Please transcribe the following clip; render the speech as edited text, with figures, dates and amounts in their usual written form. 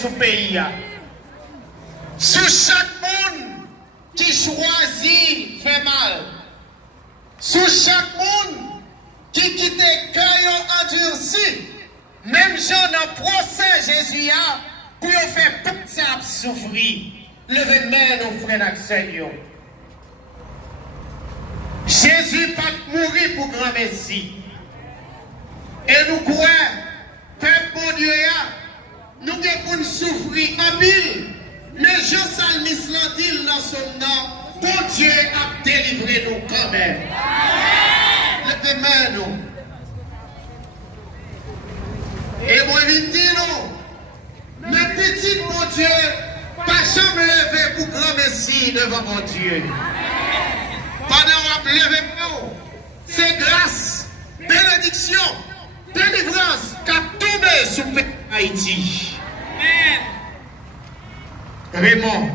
sous le pays. Sous chaque monde qui choisit fait mal. Sous chaque monde qui quitte le cœur endurci. Même gens dans le procès Jésus a pour faire tout ça souffrir. Levez nos frères d'action. Jésus pas mourir pour grand Messie. Et nous croyons, peuple bon Dieu, nous devons souffrir en pile. Mais Jean Salmis l'a dit dans son nom, bon Dieu a délivré nous quand même. Levez nous. Et moi, je dis nous, mes petits mon Dieu, pas jamais lever pour grand Messie devant mon Dieu. Pendant qu'on lève nous, c'est grâce, bénédiction, délivrance qui a tombé sur Haïti. Raymond,